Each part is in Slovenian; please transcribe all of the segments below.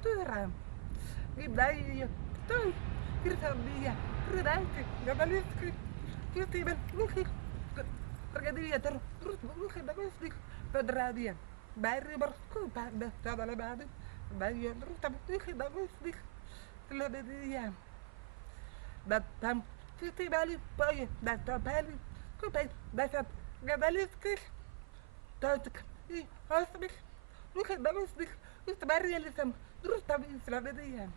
cultura. E daí, então, eu sabia, verdade, gabalística, que eu tive, tragadia, nunca da vez de pedradia. Bairro berkupa, estava levado, bairro estava nunca da vez de levadia. Batam, que tive ali, pai, da tabeli, que pai, da gabalística, toca, e, hospital, nunca da vez de, isso bairro eles são, estava em levadia.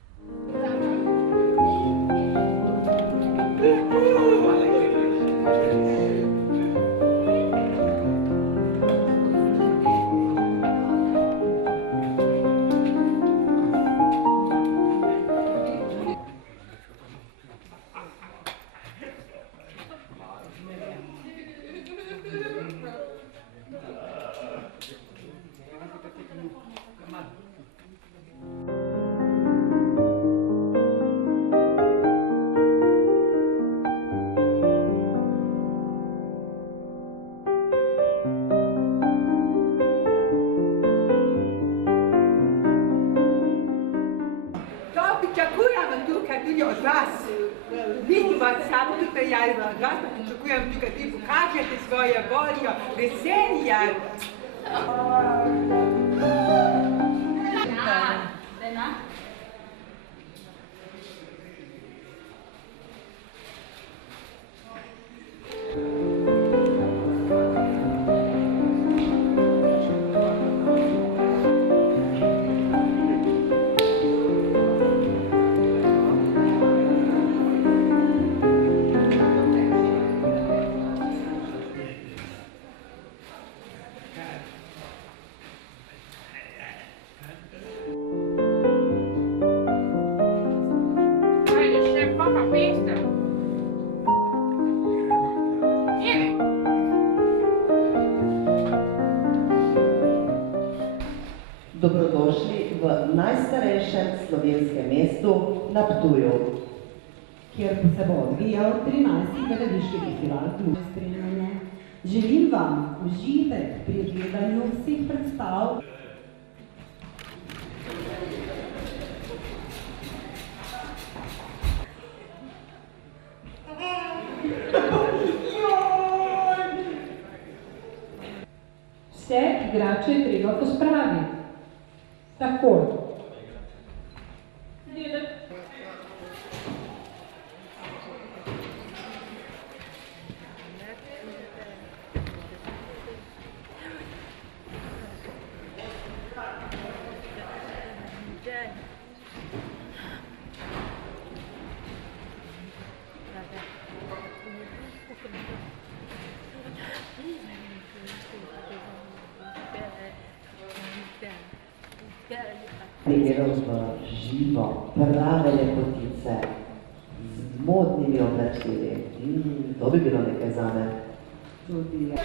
Biti vas samo tukaj jajno, glasno pričakujem tukaj, vi pokažete svoje voljo, veselja. Dobrodošli v najstarejšem slovenskem mestu na Ptuju, kjer se bo odvijal 13. gledališki festival Klub spremljanje. Želim vam uživek pri gledanju vseh predstav. Vse igrače je treba pospraviti. Takoj. Gledal v živo, prave lepotice, z modnimi oblačili. To bi bilo nekaj zame. Tudi.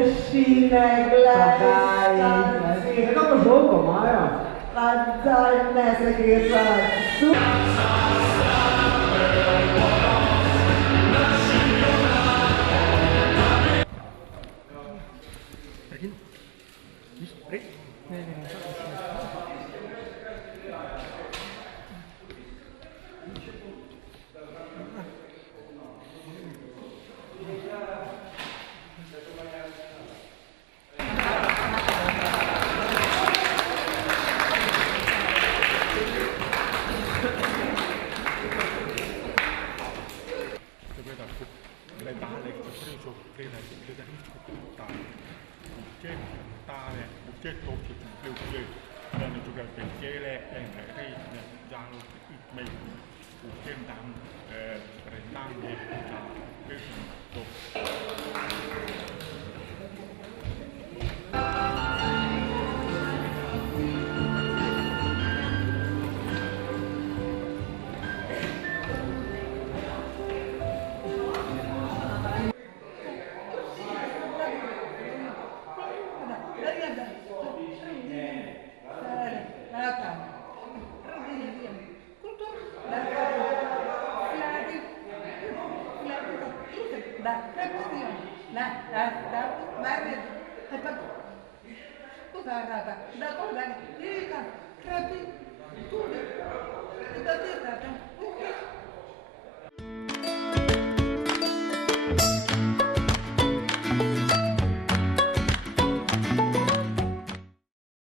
tišine, gledaj, starci. Kako žolko imajo? Pa daj, ne se gre pa. Chết tốt thì đều chơi nên chúng ta phải chơi lẹ để cái giang mình trên tạm để tăng đi cái tốt Da,